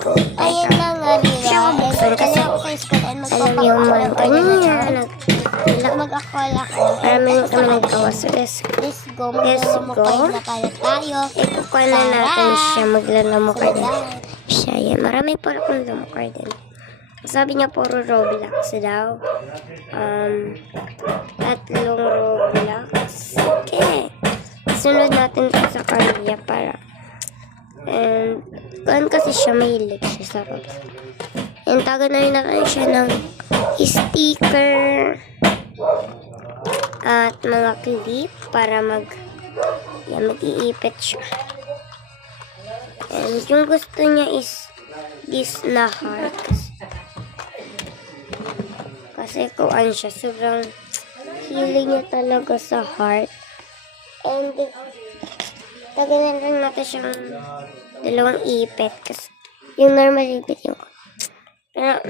ko. Ayun na nga, diba? Siya ko buksan kasi alam yung mga kanina. Mag-call ako. Marami kami nagkawa. So, let's go. Let's go. Na pala tayo. Ikukuha na natin siya. Maglalamukay din. Siya yan. Marami pa akong lamukay din. Sabi niya puro Roblox daw. Tatlong Roblox. Okay. Sunod natin ito sa kanya para. And, kuhan kasi siya, mahilig siya sa Roblox. And, tagan na rin natin siya ng sticker at mga clip para mag-iipit siya. And, yung gusto niya is this na heart. Kasi kuhan siya, sobrang healing niya talaga sa heart. And, tagalan rin natin siyang dalawang ipit. Kasi, yung normal ipit yung pero,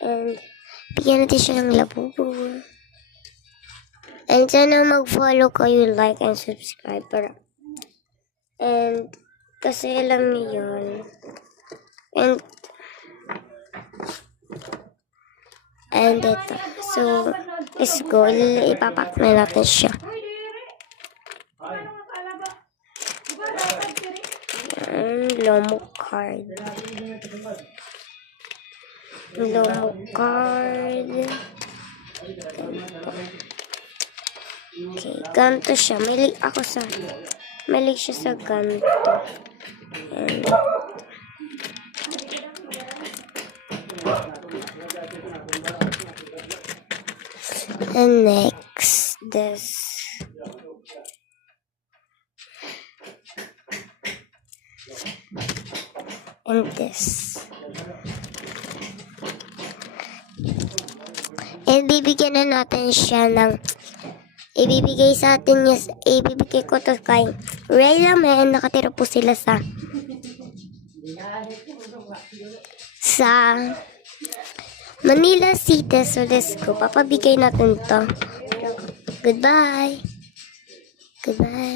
and, bigyan natin siya ng labubo. And, sana mag-follow kayo, like, and subscribe. Para, and, kasi alam niyo yun. And ito. So, let's go. Ipapak na natin siya. Lomo card. Lomo card. Okay, ganito siya. Malig siya sa ganito. And next, this. And this. And bibigyan na natin siya ng ibibigay sa atin niya, ibibigay ko to kay Rayla Man. Nakatira po sila sa Manila City. So let's go. Papabigay natin to. Goodbye. Goodbye.